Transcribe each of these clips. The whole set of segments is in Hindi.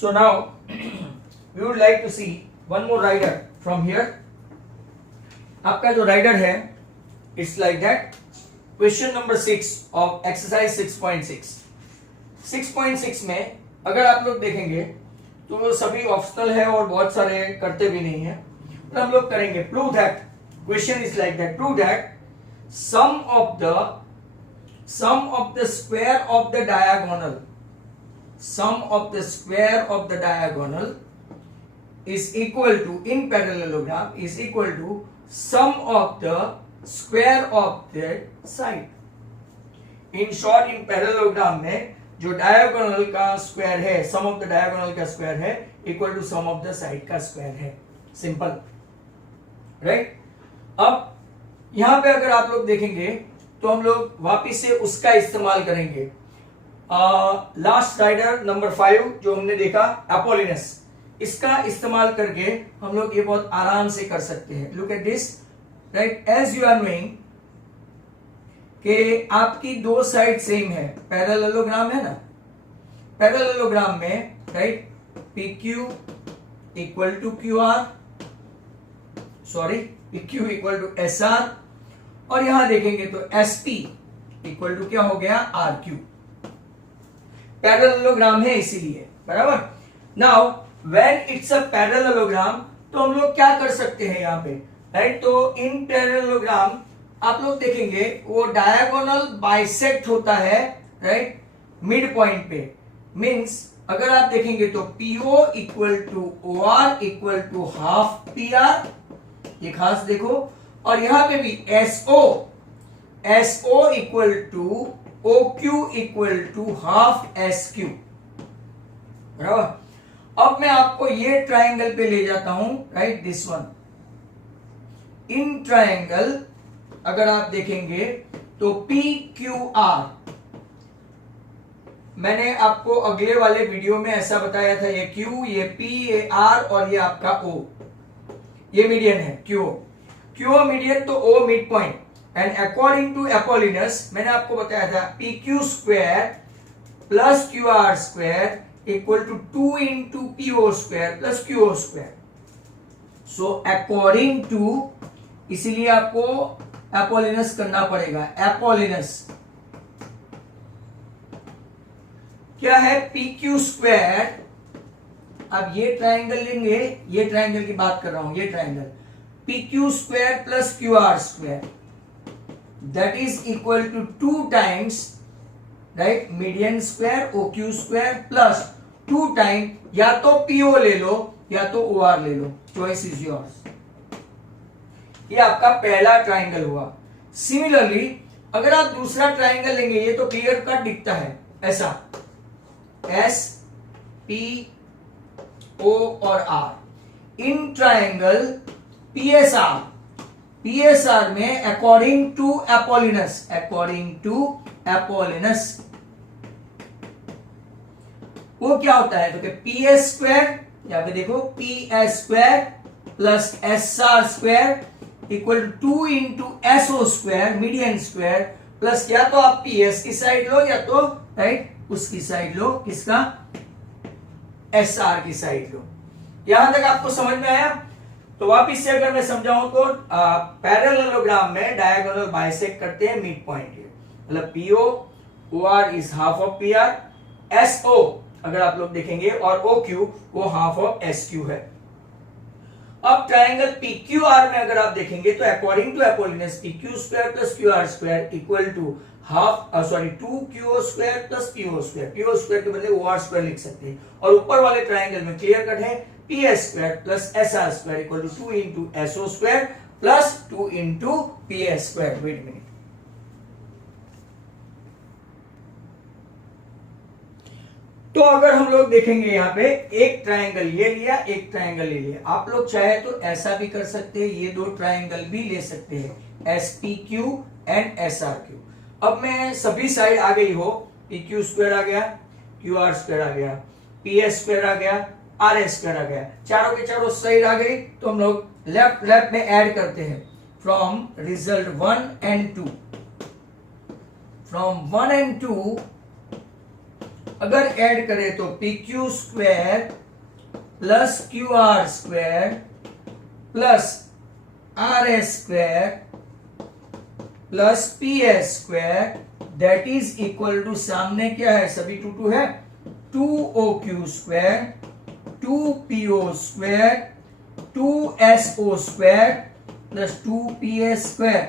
So now we would like to see one more rider from here. आपका जो राइडर है it's like that. Question number 6 of exercise 6.6. 6.6 में अगर आप लोग देखेंगे तो वो सभी ऑप्शनल है और बहुत सारे करते भी नहीं है. तो हम लोग करेंगे prove that. Question is like that. Prove that sum of the square of the diagonal, sum of the square of the diagonal is equal to, in parallelogram, is equal to sum of the square of the side. In short, in parallelogram में जो diagonal का square है, sum of the diagonal का square है equal to sum of the side का square है. Simple, right? अब यहां पे अगर आप लोग देखेंगे तो हम लोग वापिस से उसका इस्तेमाल करेंगे. लास्ट राइडर नंबर 5 जो हमने देखा अपोलिनस, इसका इस्तेमाल करके हम लोग ये बहुत आराम से कर सकते हैं. Look at this, right. As you are knowing कि आपकी दो साइड सेम है. पैरेललोग्राम है ना. पैरेललोग्राम में right P Q equal to Q R, sorry P Q equal to S R, और यहां देखेंगे तो एस पी इक्वल टू क्या हो गया आर क्यू. पैरेललोग्राम है इसीलिए, बराबर. Now when it's a parallelogram तो हम लोग क्या कर सकते हैं यहाँ पे, राइट. तो इन पैरेललोग्राम आप लोग देखेंगे वो डायगोनल बाइसेक्ट होता है, राइट, मिड पॉइंट पे. मींस अगर आप देखेंगे तो PO equal to O R equal to half P R, ये खास देखो. और यहां पे भी SO equal to OQ equal to half SQ, बराबर. अब मैं आपको ये ट्राइंगल पे ले जाता हूं, right, this one. In triangle अगर आप देखेंगे तो PQR, मैंने आपको अगले वाले वीडियो में ऐसा बताया था. ये Q, ये P, ये R और ये आपका O, ये मीडियन है. QO मीडियन तो O mid point. And according to Apollonius मैंने आपको बताया था P Q square plus Q R square equal to 2 into PO square plus QO square. So according to, इसीलिए आपको अपोलिनस करना पड़ेगा. अपोलिनस क्या है? P Q square. अब ये ट्राइंगल लेंगे, ये ट्राइंगल की बात कर रहा हूं, ये triangle P Q square plus Q R square, that is equal to 2 times, right, median square OQ square plus 2 time या तो PO ले लो या तो OR ले लो, choice is yours. ये आपका पहला ट्राइंगल हुआ. सिमिलरली अगर आप दूसरा ट्राइंगल लेंगे, ये तो क्लियर कट दिखता है ऐसा, S P O और R. इन ट्राइंगल PSR में अकॉर्डिंग टू अपोलिनस, वो क्या होता है? तो पी एस स्क्वायर, या फिर देखो P S square plus S R square equal to 2 into SO square median square plus, या तो आप पी एस की साइड लो या तो राइट उसकी साइड लो, किसका? एस आर की साइड लो. यहां तक आपको समझ में आया? तो वापिस से अगर मैं समझाऊं तो पैरेललोग्राम में डायगोनल बाइसेक्ट करते हैं मिड पॉइंट. मतलब PO O R is half of P R, SO अगर आप लोग देखेंगे और OQ वो हाफ ऑफ SQ है. अब ट्राइंगल PQR में अगर आप देखेंगे तो according to Apollonius PQ square plus QR square equal to half 2QO square plus PO square. PO square के बदले OR स्क्वायर लिख सकते हैं. और ऊपर वाले ट्राइंगल में क्लियर कट है PS square plus SR square equal to 2 into SO square plus 2 into PS square. Wait minute. तो अगर हम लोग देखेंगे यहाँ पे एक ट्राइंगल ये लिया, एक ट्राइंगल ले लिया. आप लोग चाहे तो ऐसा भी कर सकते हैं, ये दो ट्राइंगल भी ले सकते हैं, SPQ एंड SRQ. अब मैं सभी साइड आ गई हो, PQ स्क्वायर आ गया, QR स्क्वायर आ गया, PS स्क्वायर आ गया, RS स्क्वायर आ गया, चारों के चारों साइड आ गई. तो हम लोग लेफ्ट में ऐड करते हैं from result 1 and 2. From 1 and 2 अगर ऐड करें तो P Q square plus Q R square plus R S square plus P S square that is equal to, सामने क्या है, सभी टू है, 2OQ square 2PO square 2SO square plus 2PS square.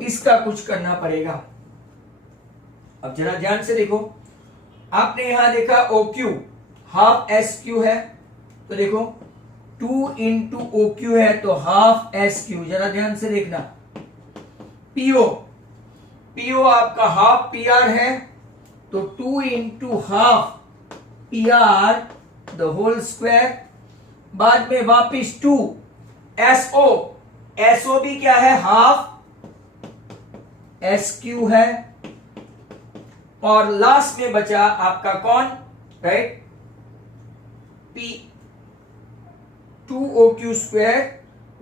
इसका कुछ करना पड़ेगा। अब जरा ध्यान से देखो, आपने यहां देखा OQ हाफ SQ है, तो देखो 2 इंटू OQ है तो हाफ SQ। जरा ध्यान से देखना, PO आपका हाफ PR है, तो 2 into half PR the whole square. बाद में वापिस 2 SO भी क्या है, हाफ SQ है। और लास्ट में बचा आपका कौन, right, P 2OQ square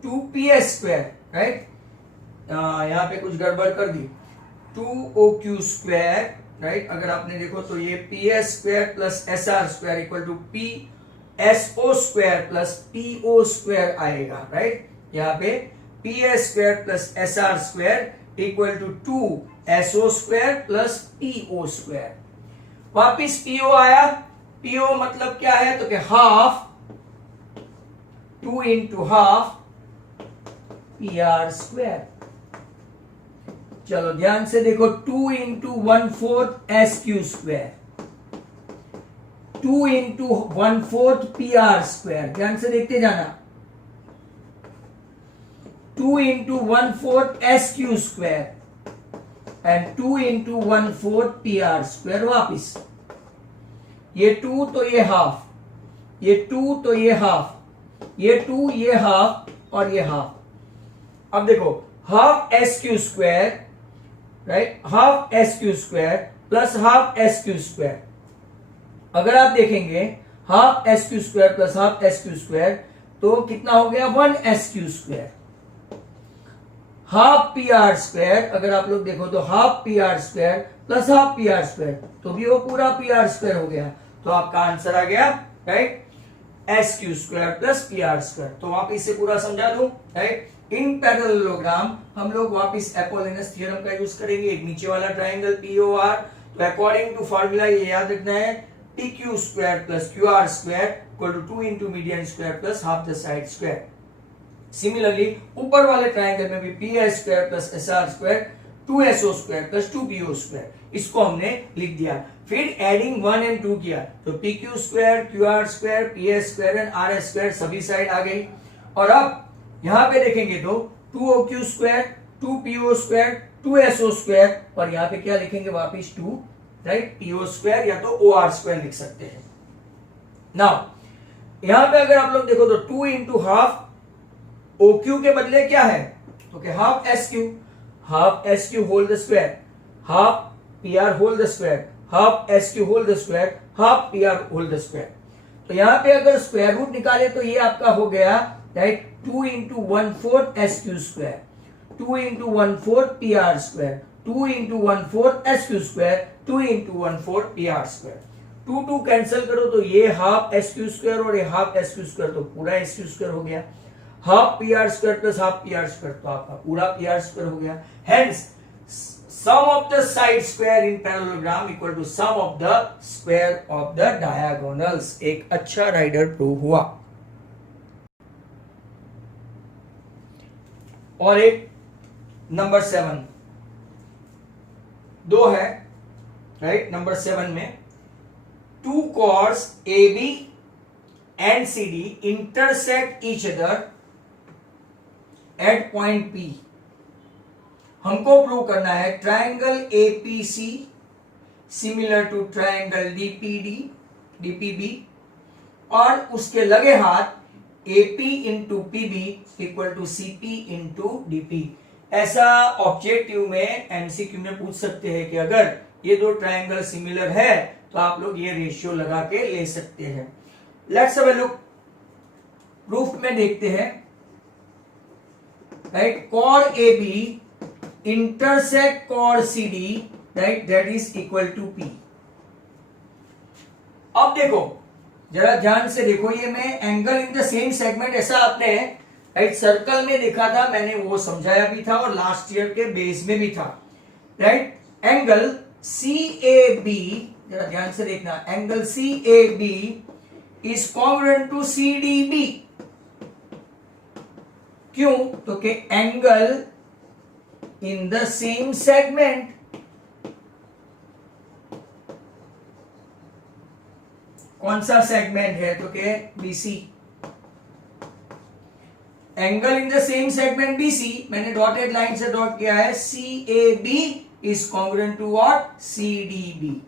2PS square, right. यहां पे कुछ गड़बड़ कर दी, 2OQ स्क्वायर, राइट। अगर आपने देखो तो ये PS square plus SR square equal to PSO square plus PO square आएगा, राइट। यहाँ पे PS square plus SR square equal to 2SO square plus PO square. वापिस PO आया, PO मतलब क्या है, तो कि half 2 into half PR square. चलो ध्यान से देखो, 2 into 1/4 SQ square 2 into 1/4 PR square. ध्यान से देखते जाना, 2 into 1/4 SQ square and 2 into 1/4 PR square. वापिस ये 2 तो ये हाफ, ये 2 तो ये हाफ, ये 2 ये हाफ और ये हाफ। अब देखो half SQ square, right, half SQ square plus half SQ square. अगर आप देखेंगे half SQ square plus half SQ square तो कितना हो गया, 1 SQ square. Half PR square अगर आप लोग देखो तो half PR square plus half PR square, तो भी वो पूरा PR स्क्वायर हो गया। तो आपका आंसर आ गया, right, SQ square plus PR square. तो वापिस से पूरा समझा दूं, राइट। इन पैरेललोग्राम हम लोग वापिस एपोलिनस थ्योरम का यूज करेंगे। एक नीचे वाला ट्राइंगल POR, तो अकॉर्डिंग टू फॉर्मूला ये याद रखना है, PQ square plus QR square equal to 2 into median square plus half the side square. Similarly ऊपर वाले ट्राइंगल में भी PS square plus SR square 2SO square plus 2PO square, इसको हमने लिख दिया। फिर एडिंग 1 एंड 2 किया तो PQ square QR square PS square and RS square सभी साइड आ गई। और अब यहां पे देखेंगे तो 2OQ square 2PO square 2SO square, और यहां पे क्या लिखेंगे वापिस 2, राइट, PO स्क्वायर या तो OR स्क्वायर लिख सकते हैं। नाउ यहां पे अगर आप लोग देखो तो 2 इंटू हाफ OQ के बदले क्या है, तो कि half SQ whole the square, half PR whole the square, half SQ whole the square, half PR whole the square. तो यहां पे अगर स्क्वायर रूट निकाले तो ये आपका हो गया, right, 2 into 1/4 SQ square 2 into 1/4 PR square 2 into 1/4 SQ square 2 into 1/4 PR square. 2 cancel करो तो ये हाफ SQ स्क्वायर और ये हाफ SQ स्क्वायर, तो पूरा SQ स्क्वायर हो गया। Half PR square plus half PR square, तो आपका पूरा PR स्क्वायर हो गया। Hence sum of the side square in parallelogram equal to sum of the square of the diagonals। एक अच्छा राइडर प्रूव हुआ। और एक नंबर 7 दो है, राइट। नंबर 7 में 2 chords AB and CD intersect each other at point P। हमको प्रूव करना है triangle APC similar to triangle DPB और उसके लगे हाथ AP into PB equal to CP into DP। ऐसा ऑब्जेक्टिव में MCQ में पूछ सकते हैं कि अगर ये दो ट्राइंगल सिमिलर है तो आप लोग ये रेशियो लगा के ले सकते हैं। Let's have a look, proof में देखते हैं, right. chord AB intersect chord CD, right, that is equal to P। अब देखो, जरा ध्यान से देखो, ये मैं angle in the same segment, ऐसा आपने राइट सर्कल में देखा था, मैंने वो समझाया भी था और लास्ट ईयर के बेस में भी था, right. Angle C A B, जरा ध्यान से देखना, angle C A B is congruent to C D B. क्यों? तो कि angle in the same segment, कौन सा सेगमेंट है? तो के BC. Angle in the same segment BC, मैंने डॉटेड लाइन से डॉट किया है, C A B is congruent to what? C D B.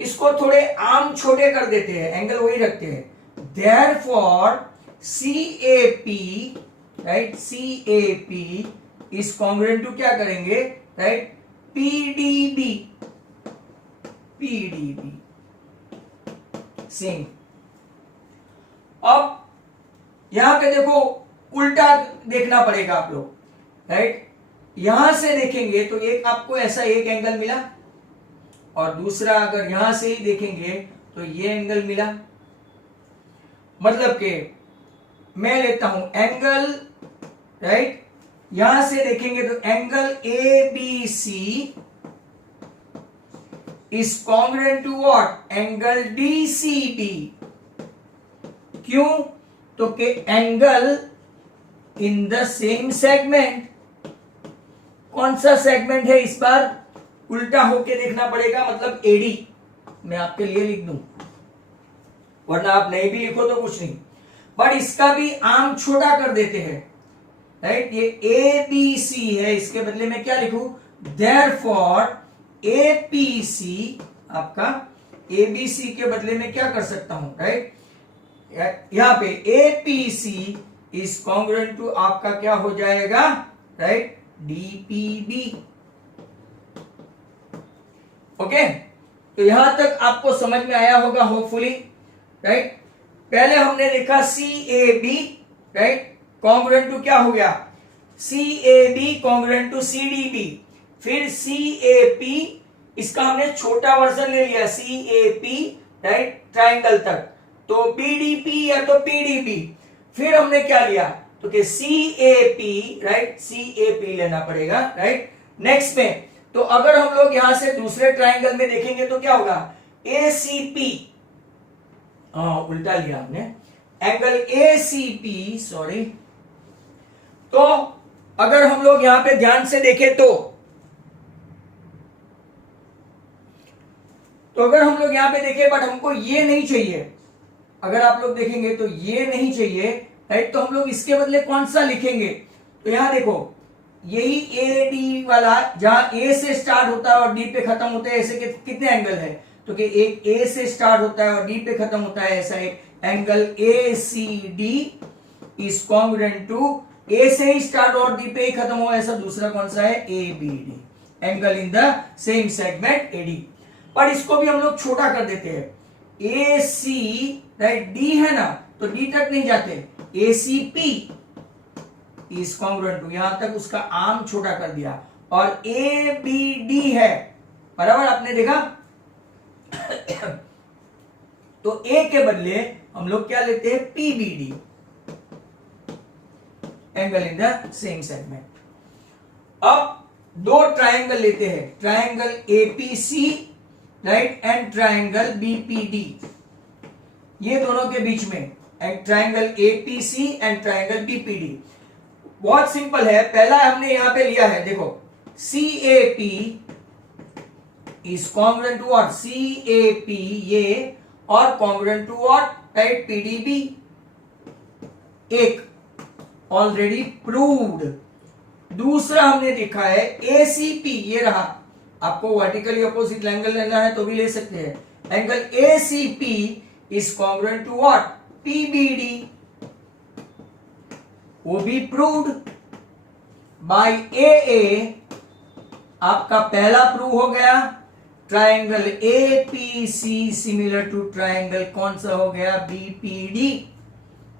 इसको थोड़े आम छोटे कर देते हैं, एंगल वही रखते हैं। Therefore C A P, right, C A P is congruent to क्या करेंगे? Right, P D B, P D B same. अब यहां पे देखो, उल्टा देखना पड़ेगा आप लोग, राइट। यहां से देखेंगे तो एक आपको ऐसा एक एंगल मिला, और दूसरा अगर यहां से ही देखेंगे तो ये एंगल मिला। मतलब कि मैं लेता हूं एंगल, राइट, यहां से देखेंगे तो angle A B C is congruent to what? Angle D C B. क्यों? तो कि angle in the same segment, कौन सा सेगमेंट है इस बार? उल्टा होके देखना पड़ेगा, मतलब एडी। मैं आपके लिए लिख दूं, वरना आप नहीं भी लिखो तो कुछ नहीं, बट इसका भी आम छोटा कर देते हैं, राइट। ये ए बी सी है, इसके बदले में क्या लिखूं? देयरफॉर ए पी सी, आपका ए बी सी के बदले में क्या कर सकता हूं, राइट। यहां पे A P C is congruent to आपका क्या हो जाएगा? Right, DPB. ओके, तो यहां तक आपको समझ में आया होगा होपफुली, राइट। पहले हमने देखा C A B, right, congruent to क्या हो गया? C A B congruent to C D B. फिर सी ए पी, इसका हमने छोटा वर्जन ले लिया, सी ए पी, राइट, ट्राइंगल तक, तो बी डी पी या तो पी डी बी। फिर हमने क्या लिया? तो कि C A P, right, C A P लेना पड़ेगा, राइट। नेक्स्ट में तो अगर हम लोग यहां से दूसरे ट्राइंगल में देखेंगे तो क्या होगा? ए सी पी, उल्टा लिया हमने, angle A C P, sorry. तो अगर हम लोग यहां पे ध्यान से देखें तो अगर हम लोग यहां पे देखें, बट हमको ये नहीं चाहिए, अगर आप लोग देखेंगे तो ये नहीं चाहिए, राइट, तो हम लोग इसके बदले कौन सा लिखेंगे? तो यहां देखो, यही ए डी वाला, जहां ए से स्टार्ट होता है और डी पे खत्म होता है, ऐसे कितने एंगल है? तो कि एक ए से स्टार्ट होता है और डी पे खत्म होता है, ऐसा एक angle A C D is congruent to A से ही स्टार्ट और डी पे ही खत्म हो, ऐसा दूसरा कौन सा है? A B D, angle in the same segment A D. पर इसको भी हम लोग छोटा कर देते हैं, ए सी, राइट, डी है ना, तो डी तक नहीं जाते, A C P is congruent to, यहां तक उसका आर्म छोटा कर दिया, और ए बी डी है, बराबर, आपने देखा। तो ए के बदले हम लोग क्या लेते हैं? P B D, angle in the same segment. अब दो ट्राइंगल लेते हैं, triangle APC, right, and triangle BPD, ये दोनों के बीच में triangle APC and triangle BPD. बहुत सिंपल है, पहला हमने यहां पे लिया है, देखो, C A P is congruent to what? C A P ये, और congruent to what? Right, PDB. एक ऑलरेडी प्रूव्ड। दूसरा हमने देखा है एसीपी, ये रहा, आपको वर्टिकली अपोजिट एंगल लेना है तो भी ले सकते हैं, angle ACP is congruent to what? PBD, वो भी प्रूव्ड बाय ए। आपका पहला प्रूव हो गया, triangle APC similar to triangle कौन सा हो गया? बीपीडी,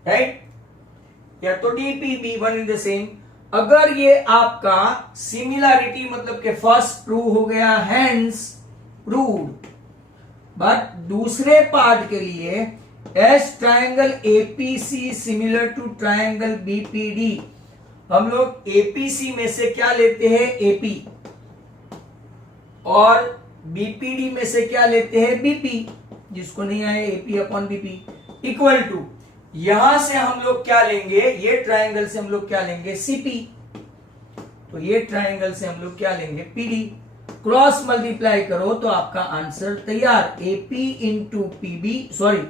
राइट, या तो DPB, one in the same. अगर ये आपका सिमिलैरिटी मतलब के फर्स्ट प्रूव हो गया, हेंस प्रूव्ड, बट दूसरे पार्ट के लिए as triangle APC similar to triangle BPD, हम लोग एपीसी में से क्या लेते हैं, एपी, और बीपीडी में से क्या लेते हैं, बीपी, जिसको नहीं आए AP upon BP, equal to यहां से हम लोग क्या लेंगे, ये ट्राइंगल से हम लोग क्या लेंगे, सीपी, तो ये ट्राइंगल से हम लोग क्या लेंगे, पीडी, क्रॉस मल्टीप्लाई करो तो आपका आंसर तैयार, एपी इंटू पीबी, सॉरी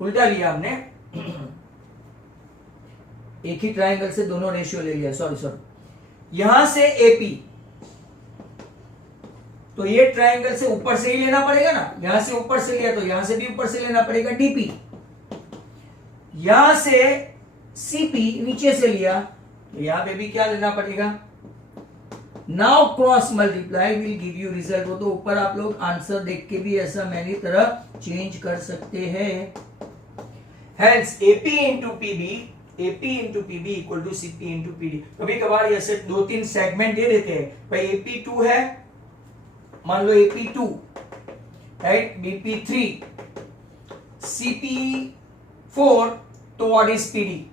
उल्टा लिया हमने, एक ही ट्राइंगल से दोनों रेशियो ले लिया, सॉरी, यहां से एपी, तो ये ट्राइंगल से ऊपर से ही लेना पड़ेगा ना, यहां से ऊपर से लिया तो यहां से भी ऊपर से लेना पड़ेगा, डीपी, यहां से सीपी नीचे से लिया तो यहां पे भी क्या लेना पड़ेगा, now cross multiply will give you result, वो तो ऊपर आप लोग आंसर देख के भी ऐसा मेरी तरह चेंज कर सकते हैं, hence AP into PB equal to CP into PD. कभी कभार ऐसे 2-3 सेगमेंट दे देते हैं, भाई एपी 2 है, मान लो एपी 2, राइट, बीपी 3, सीपी 4, तो what is PD,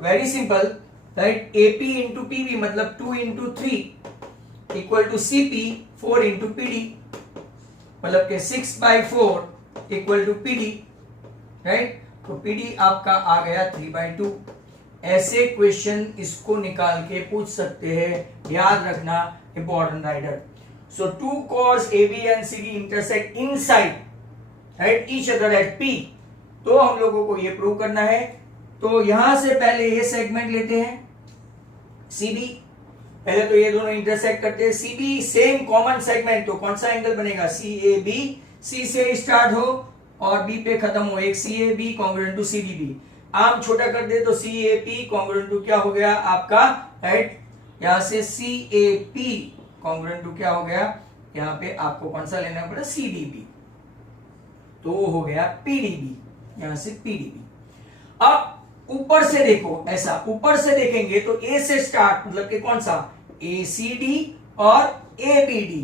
very simple, right, AP into PB मतलब 2 into 3 equal to CP 4 into PD, मतलब के 6/4 इक्वल टू पीडी, राइट, तो पीडी आपका आ गया 3/2। ऐसे क्वेश्चन इसको निकाल के पूछ सकते हैं, याद रखना, important rider. So 2 cos AB and CD intersect inside, right, each other at P, तो हम लोगों को ये प्रूव करना है, तो यहां से पहले ये सेगमेंट लेते हैं CB, पहले तो ये दोनों इंटरसेक्ट करते हैं, CB सेम कॉमन सेगमेंट, तो कौन सा एंगल बनेगा, CAB, C से स्टार्ट हो और B पे खत्म हो, एक CAB कॉन्ग्रुएंट टू CDB, आम छोटा कर दे तो CAP कॉन्ग्रुएंट टू क्या हो गया आपका, राइट, यहां से CAP कॉन्ग्रुएंट टू क्या हो गया, यहां पे आपको कौन सा लेना पड़ा, CDB, तो वो हो गया PDB, यहां से PDB। अब ऊपर से देखो, ऐसा ऊपर से देखेंगे तो A से स्टार्ट मतलब कि कौन सा, ACD और ABD,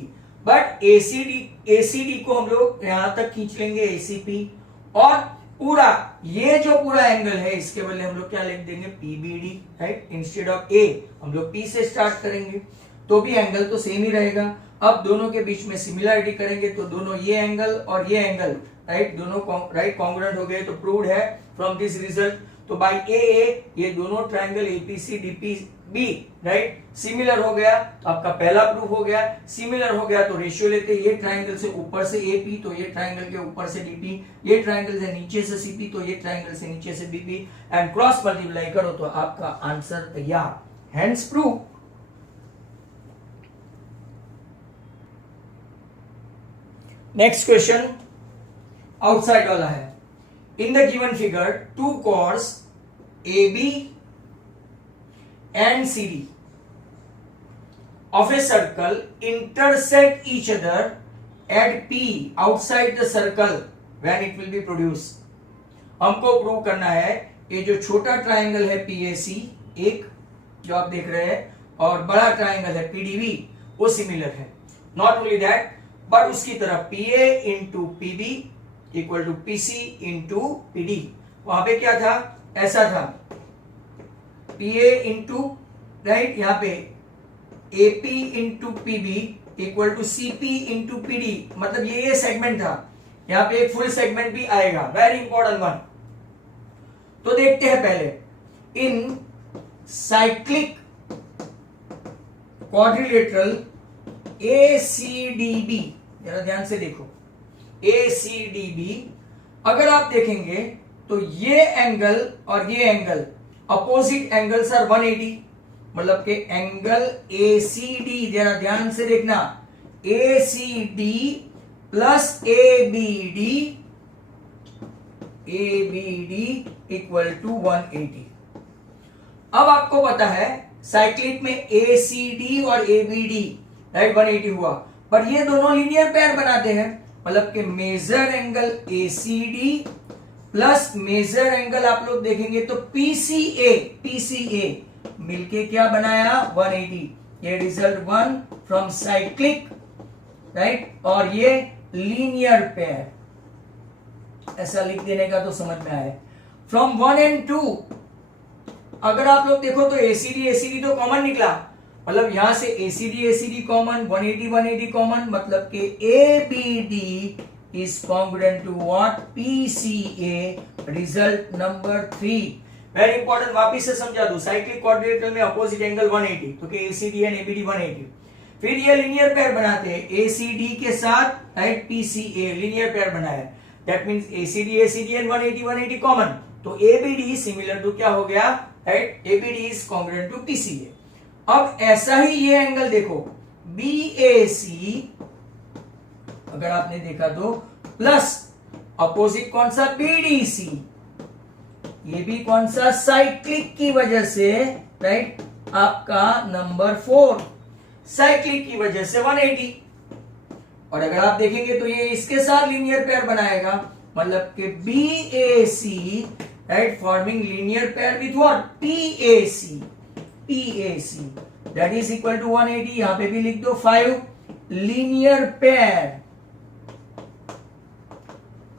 बट ACD को हम लोग यहां तक खींच लेंगे ACP, और पूरा ये जो पूरा एंगल है इसके बदले हम लोग क्या लिख देंगे, PBD, right, instead of A हम लोग P से स्टार्ट करेंगे, तो भी एंगल तो सेम ही रहेगा। अब दोनों के बीच में सिमिलरिटी करेंगे तो दोनों ये एंगल और ये एंगल, राइट, दोनों राइट कॉन्ग्रुएंट हो गए, तो प्रूव्ड है फ्रॉम दिस रिजल्ट, तो बाय ए ये दोनों triangle APC DPB, right, similar हो गया, तो आपका पहला प्रूफ हो गया। सिमिलर हो गया तो रेशियो लेते, ये ट्राइंगल से ऊपर से एपी तो ये ट्राइंगल के ऊपर से डीपी, ये ट्राइंगल से नीचे से सीपी तो ये ट्राइंगल से नीचे से बीपी, एंड क्रॉस मल्टीप्लाई करो तो आपका आंसर तैयार, hence proof. Next question outside वाला है, in the given figure 2 chords AB and CD of a circle intersect each other at P outside the circle when it will be produced। हमको प्रूव करना है ये जो छोटा ट्राइंगल है PAC एक जो आप देख रहे हैं और बड़ा ट्राइंगल है PDB वो सिमिलर है, नॉट ओनली दैट बट उसकी तरफ PA into PB equal to PC into PD, वहां पे क्या था, ऐसा था PA इंटू, राइट, यहां पे AP into PB equal to CP into PD, मतलब ये सेगमेंट था, यहां पे एक फुल सेगमेंट भी आएगा, वेरी इंपॉर्टेंट वन। तो देखते हैं पहले इन साइक्लिक क्वाड्रिलेटरल ACDB, जरा ध्यान से देखो ACDB, अगर आप देखेंगे तो ये एंगल और ये एंगल अपोजिट एंगल्स आर 180, मतलब के एंगल ACD, जरा ध्यान से देखना, ACD plus ABD equal to 180। अब आपको पता है साइक्लिक में ACD और ABD, राइट, 180 हुआ, पर ये दोनों लीनियर पेयर बनाते हैं, मतलब कि मेजर एंगल ACD प्लस मेजर एंगल आप लोग देखेंगे तो PCA मिलके क्या बनाया 180, ये रिजल्ट 1 फ्रॉम साइक्लिक, राइट, और ये लीनियर पेयर, ऐसा लिख देने का तो समझ में आए। फ्रॉम 1 and 2 अगर आप लोग देखो तो एसीडी तो कॉमन निकला, मतलब यहां से एसीडी कॉमन, 180 कॉमन, मतलब कि ABD is congruent to what, PCA. Result number 3 very important, वापिस से समझा दूं। साइक्लिक क्वाड्रिलेटरल में अपोजिट एंगल 180, तो कि एसीडी एंड एबीडी 180। फिर ये लीनियर पेयर बनाते हैं एसीडी के साथ, राइट, पीसीए लीनियर पेयर बनाया, that means ACD and 180 common, तो एबीडी सिमिलर टू क्या हो गया, right, ABD is congruent to PCA. अब ऐसा ही ये एंगल देखो बीएसी, अगर आपने देखा तो प्लस अपोजिट कौन सा, बीडीसी, ये भी कौन सा, साइक्लिक की वजह से, राइट, आपका नंबर 4 साइक्लिक की वजह से 180। और अगर आप देखेंगे तो ये इसके साथ लीनियर पेयर बनाएगा, मतलब कि BAC, right, forming linear pair with what, PAC that is equal to 180। यहां पे भी लिख दो 5 लीनियर पेयर।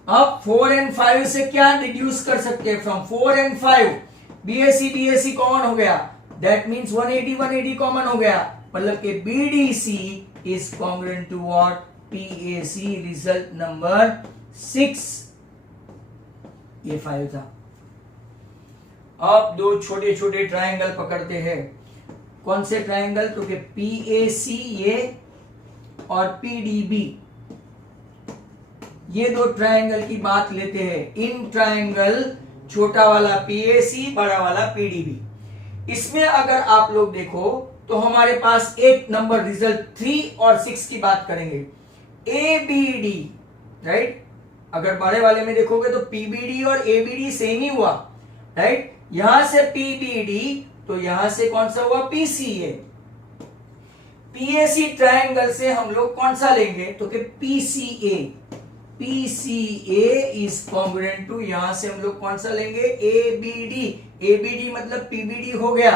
अब 4 and 5 से क्या रिड्यूस कर सकते हैं, फ्रॉम 4 and 5 बीएसी कॉमन हो गया, दैट मींस 180 कॉमन हो गया, मतलब कि BDC is congruent to what, PAC. Result number 6, ये 5 था। अब दो छोटे छोटे ट्रायंगल पकड़ते हैं। कौन से ट्रायंगल, तो कि पीएसी ये और पीडीबी, ये दो ट्रायंगल की बात लेते हैं। इन ट्रायंगल छोटा वाला पीएसी, बड़ा वाला पीडीबी, इसमें अगर आप लोग देखो तो हमारे पास एक नंबर रिजल्ट 3 और 6 की बात करेंगे। एबीडी, राइट, अगर बड़े वाले में देखोगे तो पीबीडी और एबीडी सेम ही हुआ, राइट, यहां से पीबीडी तो यहां से कौन सा हुआ, पीसीए। पीएसी ट्रायंगल से हम लोग कौन सा लेंगे, तो कि पीसीए इज कॉन्ग्रुएंट टू, यहां से हम लोग कौन सा लेंगे, एबीडी मतलब पीबीडी हो गया,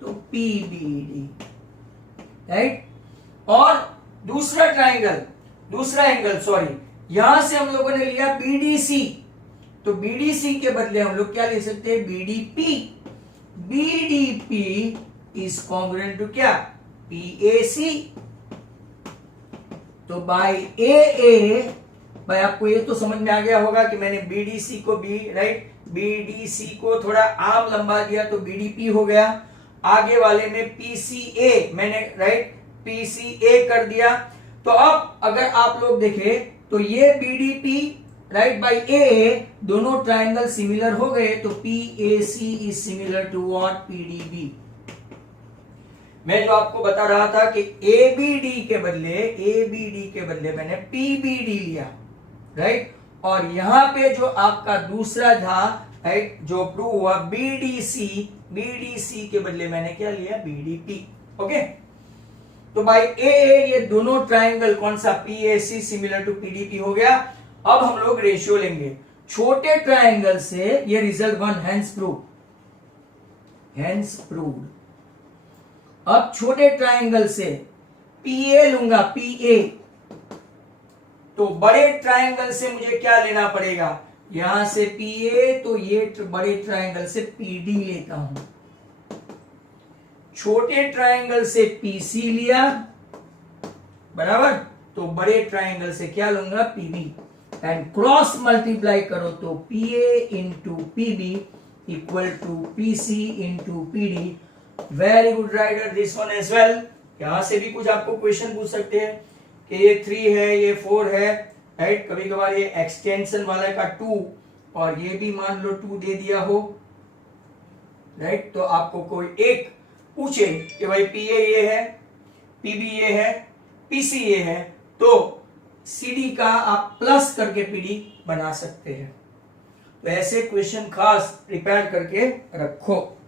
तो पीबीडी, राइट। और दूसरा एंगल सॉरी, यहां से हम लोगों ने लिया बीडीसी, तो बीडीसी के बदले हम लोग क्या ले सकते हैं, बीडीपी इज कॉन्ग्रुएंट टू क्या, पीएसी। तो बाय ए भाई आपको ये तो समझ में आ गया होगा कि मैंने बीडीसी को बीडीसी को थोड़ा आम लंबा दिया तो बीडीपी हो गया। आगे वाले में पीसीए मैंने पीसीए कर दिया। तो अब अगर आप लोग देखें तो ये बीडीपी बाई ए, दोनों ट्रायंगल सिमिलर हो गए, तो PAC is similar to what, PDB. मैं जो आपको बता रहा था कि एबीडी के बदले मैंने पीबीडी लिया, राइट। और यहां पे जो आपका दूसरा था, राइट, जो प्रूव हुआ बीडीसी के बदले मैंने क्या लिया, बीडीपी। ओके, तो बाई ए ये दोनों ट्रायंगल कौन सा, पीएसी सिमिलर टू पीडीपी हो गया। अब हम लोग रेशियो लेंगे छोटे ट्रायंगल से, ये रिजल्ट 1 हेंस प्रूव्ड। अब छोटे ट्रायंगल से पीए लूंगा, पीए, तो बड़े ट्रायंगल से मुझे क्या लेना पड़ेगा, यहां से पीए, तो ये बड़े ट्रायंगल से पीडी लेता हूं। छोटे ट्रायंगल से पीसी लिया, बराबर, तो बड़े ट्रायंगल से क्या लूंगा, पीबी, एंड क्रॉस मल्टीप्लाई करो तो PA into PB equal to PC into PD. Very good writer, this one as well. यहां से भी कुछ आपको क्वेश्चन पूछ सकते हैं कि ये 3 है, ये 4 है, राइट। कभी कभार ये एक्सटेंशन वाला का 2 और ये भी मान लो 2 दे दिया हो, राइट। तो आपको कोई एक पूछे कि भाई पीए ये है, पीबी ये है, पीसी ये है, तो सीडी का आप प्लस करके पीडी बना सकते हैं। तो ऐसे क्वेश्चन खास प्रिपेयर करके रखो।